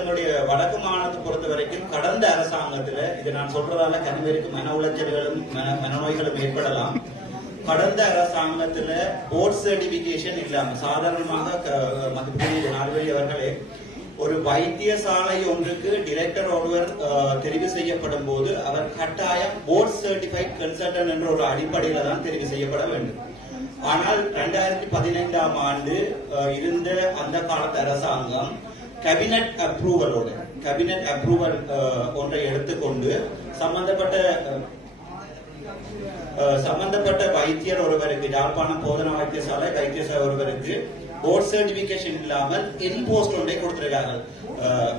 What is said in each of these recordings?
எங்களுடைய வடக்கு மாகாணத்தை பொறுத்த வரைக்கும் கடந்த அரசாங்கத்துல இது நான் சொல்றதால கனிவருக்கு மன உளைச்சல்களும் மனநோய்களும் ஏற்படலாம் கடந்த அரசாங்கத்துல போர்ட் சர்டிபிகேஷன் இல்லாம சாதாரணமாக மதுபதி ஜனாதிபதி அவர்களே ஒரு வைத்தியசாலை ஒன்றுக்கு டிரெக்டர் ஒருவர் தெரிவு செய்யப்படும் போது அவர் கட்டாயம் போர்ட் சர்டிஃபைட் கன்சல்டன் என்ற ஒரு அடிப்படையில தான் தெரிவு செய்யப்பட வேண்டும் ஆனால் இரண்டாயிரத்தி பதினைந்தாம் ஆண்டு இருந்த அந்த காலத்து அரசாங்கம் கபினட் அப்ரூவலோட கபினட் அப்ரூவல் ஒன்றை எடுத்துக்கொண்டு சம்பந்தப்பட்ட சம்பந்தப்பட்ட வைத்தியர் ஒருவருக்கு யாழ்ப்பாணம் போதனா வைத்தியசாலை வைத்தியசாலை ஒருவருக்கு போர்ட் சர்டிபிகேஷன் இல்லாமல் இன்போஸ்ட் ஒன்றை கொடுத்திருக்கார்கள்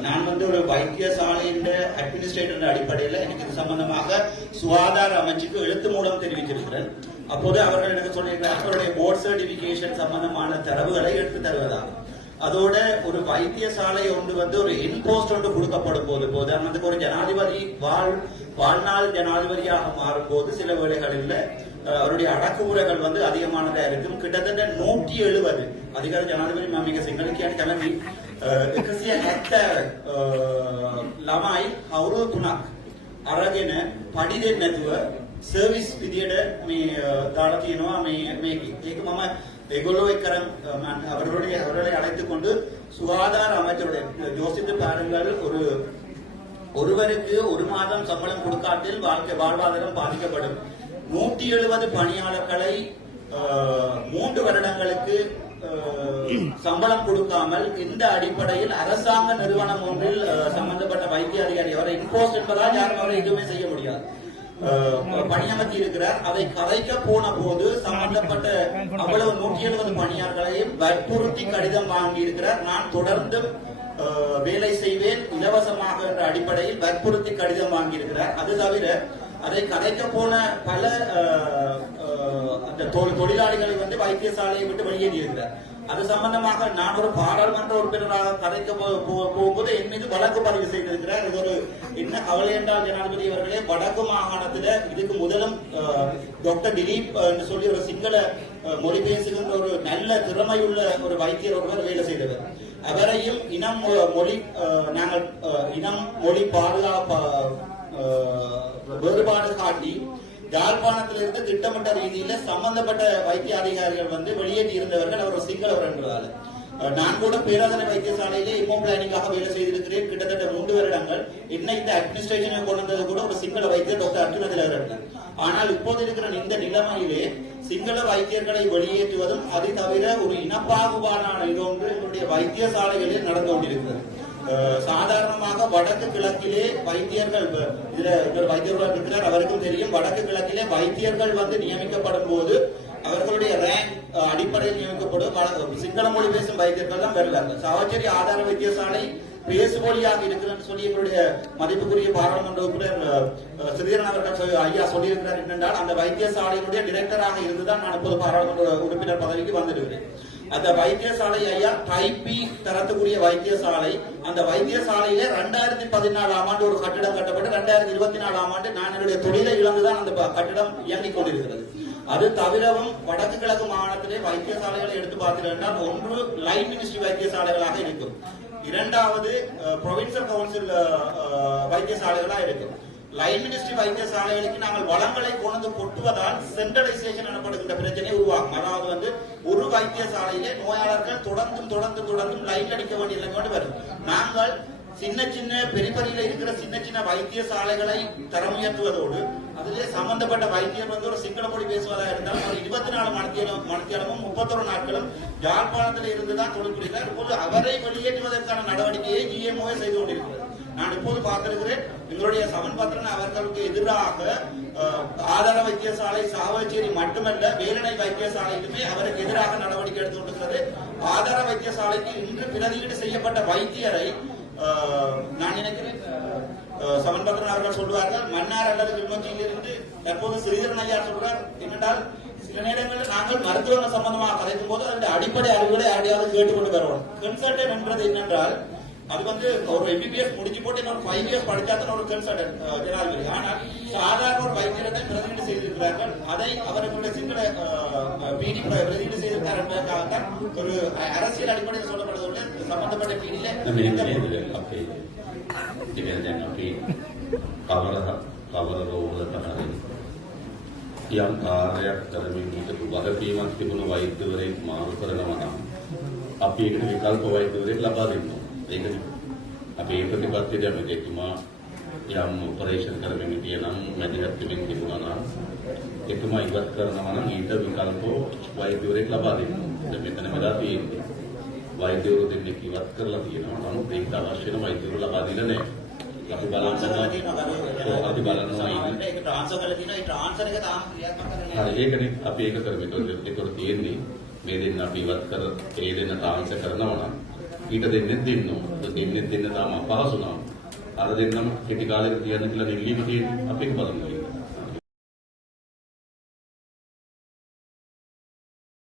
நான் வந்து ஒரு வைத்தியசாலையின் அட்மினிஸ்ட்ரேட்டர் அடிப்படையில் எனக்கு இது சம்பந்தமாக சுகாதார அமைச்சுக்கு எழுத்து மூலம் தெரிவித்திருக்கிறேன் அப்போது அவர்கள் எனக்கு சொல்லியிருக்கிறார் அவருடைய போர்ட் சர்டிபிகேஷன் சம்பந்தமான தரவுகளை எடுத்து தருவதாக அதோட ஒரு வைத்தியசாலை ஒன்று வந்து ஒரு இன்போஸ்ட் ஒன்று கொடுக்கப்படும் போது போது உதாரணத்துக்கு ஒரு ஜனாதிபதி வாழ் வாழ்நாள் ஜனாதிபதியாக மாறும் போது சில வேளைகளில் அஹ், அவருடைய அடக்குமுறைகள் வந்து அதிகமானதா இருக்கும் கிட்டத்தட்ட நூற்றி எழுபது அதிகார ජනාධිපති මම මේක සිංහල කියන්න කැමති එකසිය හැත්ත ළමයි අවුරුදු තුනක් අරගෙන පඩි දෙන්නේ නැතුව සර්විස් විදියට මේ අ, දාලා තියෙනවා මේ මේකේ. ඒක මම வெகுலோக்கரம் அவர்களுடைய அவர்களை அழைத்துக் கொண்டு சுகாதார அமைச்சருடைய யோசித்து பாருங்கள் ஒரு ஒருவருக்கு ஒரு மாதம் சம்பளம் கொடுக்காட்டில் வாழ்க்கை வாழ்வாதாரம் பாதிக்கப்படும் நூற்றி எழுபது பணியாளர்களை மூன்று வருடங்களுக்கு சம்பளம் கொடுக்காமல் இந்த அடிப்படையில் அரசாங்க நிறுவனம் ஒன்றில் சம்பந்தப்பட்ட வைத்திய அதிகாரி அவரை இன்போஸ்ட் என்பதால் யாரும் அவரை எதுவுமே செய்ய முடியாது பணியமர்த்தி இருக்கிறார் அதை கலைக்க போன போது சம்பந்தப்பட்ட அவ்வளவு நூற்றி எழுபது பணியாளர்களையும் வற்புறுத்தி கடிதம் வாங்கி இருக்கிறார் நான் தொடர்ந்து வேலை செய்வேன் இலவசமாக என்ற அடிப்படையில் வற்புறுத்தி கடிதம் வாங்கியிருக்கிறார் அது தவிர அதை கலைக்க போன பல அந்த தொழிலாளிகளை வந்து வைத்தியசாலையை விட்டு வெளியேறியிருக்கிறார் அது சம்பந்தமாக நான் ஒரு பாராளுமன்ற உறுப்பினராக கதைக்க போகும்போது என் மீது வழக்கு பதிவு செய்திருக்கிறார் இது ஒரு என்ன கவலை என்றால் ஜனாதிபதி அவர்களே வடக்கு மாகாணத்துல இதுக்கு முதலும் டாக்டர் திலீப் என்று சொல்லி ஒரு சிங்கள மொழி பேசுகின்ற ஒரு நல்ல திறமையுள்ள ஒரு வைத்தியர் ஒருவர் வேலை செய்தவர் அவரையும் இனம் மொழி நாங்கள் இனம் மொழி பாதுகாப்பு வேறுபாடு காட்டி யாழ்ப்பாணத்தில் இருந்து திட்டமிட்ட ரீதியில சம்பந்தப்பட்ட வைத்திய அதிகாரிகள் வந்து வெளியேற்றி இருந்தவர்கள் அவர் சிங்களவர் என்றால நான் கூட பேராதனை வைத்தியசாலையிலே இமோ பிளானிங்காக வேலை செய்திருக்கிறேன் கிட்டத்தட்ட மூன்று வருடங்கள் என்ன இந்த அட்மினிஸ்ட்ரேஷனை கொண்டு வந்தது கூட ஒரு சிங்கள வைத்தியர் டாக்டர் அர்ஜுனதில் அவர்கள் ஆனால் இப்போது இருக்கிற இந்த நிலைமையிலே சிங்கள வைத்தியர்களை வெளியேற்றுவதும் அதை தவிர ஒரு இனப்பாகுபாடான இது ஒன்று என்னுடைய வைத்தியசாலைகளில் நடந்து கொண்டிருக்கிறது சாதாரணமாக வடக்கு கிழக்கிலே வைத்தியர்கள் வைத்தியர்கள் இருக்கிறார் அவருக்கும் தெரியும் வடக்கு கிழக்கிலே வைத்தியர்கள் வந்து நியமிக்கப்படும் போது அவர்களுடைய ரேங்க் அடிப்படையில் நியமிக்கப்படும் சிங்கள மொழி பேசும் வைத்தியர்கள் தான் வருவாங்க சகோச்சரி ஆதார வைத்தியசாலை பேசு மொழியாக இருக்கிறேன்னு சொல்லி எங்களுடைய மதிப்புக்குரிய பாராளுமன்ற உறுப்பினர் ஸ்ரீதரன் அவர்கள் ஐயா சொல்லியிருக்கிறார் என்னென்றால் அந்த வைத்தியசாலையினுடைய டிரெக்டராக இருந்துதான் நான் இப்போது பாராளுமன்ற உறுப்பினர் பதவிக்கு வந்திருக்கிறேன் அந்த வைத்தியசாலை ஐயா டைபி தரத்துக்கூடிய வைத்தியசாலை அந்த வைத்தியசாலையில ரெண்டாயிரத்தி பதினாலாம் ஆண்டு ஒரு கட்டிடம் கட்டப்பட்டு ரெண்டாயிரத்தி இருபத்தி நாலாம் ஆண்டு நான் என்னுடைய தொழிலை இழந்துதான் அந்த கட்டிடம் இயங்கிக் கொண்டிருக்கிறது அது தவிரவும் வடக்கு கிழக்கு மாகாணத்திலே வைத்தியசாலைகளை எடுத்து பார்த்தீர்கள் ஒன்று லைன் மினிஸ்ட்ரி வைத்தியசாலைகளாக இருக்கும் இரண்டாவது ப்ரொவின்சியல் கவுன்சில் வைத்தியசாலைகளாக இருக்கும் லைன் மினிஸ்ட்ரி வைத்தியசாலைகளுக்கு நாங்கள் வளங்களை கொண்டு கொட்டுவதால் சென்ட்ரலைசேஷன் எனப்படுகின்ற பிரச்சனை உருவாகும் அதாவது வந்து ஒரு வைத்தியசாலையிலே நோயாளர்கள் தொடர்ந்தும் தொடர்ந்து தொடர்ந்தும் லைன் அடிக்க வேண்டிய நிலைமையோடு வரும் நாங்கள் சின்ன சின்ன பெரிபரியில இருக்கிற சின்ன சின்ன வைத்தியசாலைகளை தரம் உயர்த்துவதோடு அதிலே சம்பந்தப்பட்ட வைத்தியர் வந்து ஒரு சிங்கள மொழி பேசுவதாக இருந்தால் அவர் இருபத்தி நாலு மணித்தியாலும் மணித்தியாலமும் முப்பத்தொரு நாட்களும் யாழ்ப்பாணத்தில் இருந்துதான் தொழில் புரிந்தார் ஒரு அவரை வெளியேற்றுவதற்கான நடவடிக்கையை ஜிஎம்ஓ செய்து கொண்டிருக்கிறது நான் இப்போது பார்த்திருக்கிறேன் எங்களுடைய சமன்பத்திரன் அவர்களுக்கு எதிராக ஆதார வைத்தியசாலை சாவச்சேரி மட்டுமல்ல வேலனை வைத்தியசாலையிலுமே அவருக்கு எதிராக நடவடிக்கை எடுத்து கொண்டிருக்கிறது ஆதார வைத்தியசாலைக்கு இன்று பிரதியீடு செய்யப்பட்ட வைத்தியரை நான் நினைக்கிறேன் சமன்பத்திரன் அவர்கள் சொல்வார்கள் மன்னார் அல்லது கிருமத்தியில் இருந்து தற்போது ஸ்ரீதரன் ஐயா சொல்றார் என்னென்றால் சில நேரங்களில் நாங்கள் மருத்துவர்கள் சம்பந்தமாக கதைக்கும் போது அதனுடைய அடிப்படை அறிவுகளை யாரையாவது கேட்டுக்கொண்டு வருவோம் கன்சல்டன் என்பது என்னென்றால் அது வந்து ஒரு எம்பிபிஎஸ் முடிஞ்சு போட்டு இன்னொரு ஃபைவ் இயர்ஸ் படிச்சா தான் ஒரு கன்சல்டன் ஜனாதிபதி ஆனால் சாதாரண ஒரு வைத்தியரை பிரதிநிதி செய்திருக்கிறார்கள் அதை அவர்களுடைய சிங்கள பிடி பிரதிநிதி செய்திருக்கிறார் என்பதற்காகத்தான் ஒரு அரசியல் அடிப்படையில் சொல்லப்படுவதோடு சம்பந்தப்பட்ட நம்ம பிடியில இணையத்தில் அப்படி ඉතින් දැන් අපි කවර කවර රෝගවලට හරි යම් කාර්යයක් කරමින් හිටපු වගකීමක් තිබුණු වෛද්‍යවරයෙක් මාරු කරනවා නම් අපි ඒකට විකල්ප වෛද්‍යවරයෙක් ලබා දෙන්න ඕනේ. ඒකනේ. අපි ඒ ප්‍රතිපත්තිය දැන් එතුමා යම් ඔපරේෂන් කරමින් හිටිය නම් මැදිහත් වෙමින් තිබුණා නම් එතුමා ඉවත් කරනවා නම් ඊට විකල්ප වෛද්‍යවරයෙක් ලබා දෙන්න. දැන් මෙතන වෙලා තියෙන්නේ. වෛද්‍යවරු දෙන්නෙක් ඉවත් කරලා තියෙනවා. නමුත් ඒකට අවශ්‍ය වෙන වෛද්‍යවරු ලබා දෙන්නේ නැහැ. අපි බලනවා අපි බලනවා ඉන්නේ ඒක ට්‍රාන්ස්ෆර් කරලා තියෙනවා ඒ ට්‍රාන්ස්ෆර් එක තාම ක්‍රියාත්මක කරන්නේ නැහැ හරි ඒකනේ අපි ඒක කරමු ඒතකොට තියෙන්නේ මේ දෙන්න අපි ඉවත් කර ඒ දෙන්න ට්‍රාන්ස්ෆර් කරනවා නම් ඊට දෙන්නේ දෙන්න ඕන. දෙන්නේ දෙන්න තාම අපහසු නම් අර දෙන්නම කෙටි කාලෙක තියන්න කියලා දෙල්ලීම තියෙන අපේ බලමු.